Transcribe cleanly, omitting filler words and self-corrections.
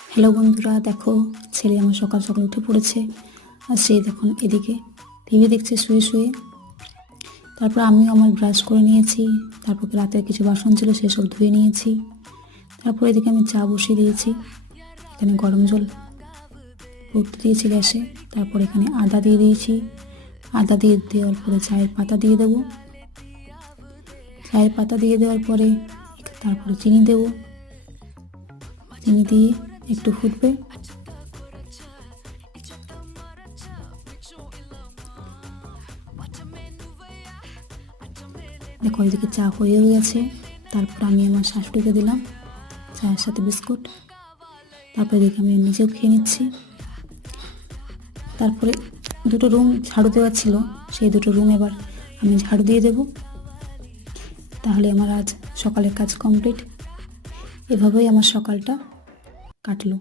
Hello বন্ধুরা, দেখো ছেলে আমার সকাল সকাল উঠে পড়েছে। আর সে দেখুন এদিকে টিভি দেখছে শুয়ে শুয়ে। তারপর আমিও আমার ব্রাশ করে নিয়েছি। তারপর রাতের কিছু বাসন ছিল সেসব ধুয়ে নিয়েছি। তারপর এদিকে আমি চা বসিয়ে দিয়েছি। এখানে গরম জল করতে দিয়েছি গ্যাসে। তারপর এখানে আদা দিয়ে দিয়েছি। আদা দিয়ে দেওয়ার পরে চায়ের পাতা দিয়ে দেবো। চায়ের পাতা দিয়ে দেওয়ার পরে তারপরে চিনি দেবো। চিনি দিয়ে একটু ফুটবে। দেখো এদিকে চা হয়ে গেছে। তারপর আমি আমার শাশুড়িকে দিলাম চায়ের সাথে বিস্কুট। তারপরে দেখে আমি নিজেও খেয়ে নিচ্ছি। তারপরে দুটো রুম ঝাড়ু দেওয়া ছিল, সেই দুটো রুম এবার আমি ঝাড়ু দিয়ে দেব। তাহলে আমার আজ সকালের কাজ কমপ্লিট। এভাবেই আমার সকালটা কাটলো।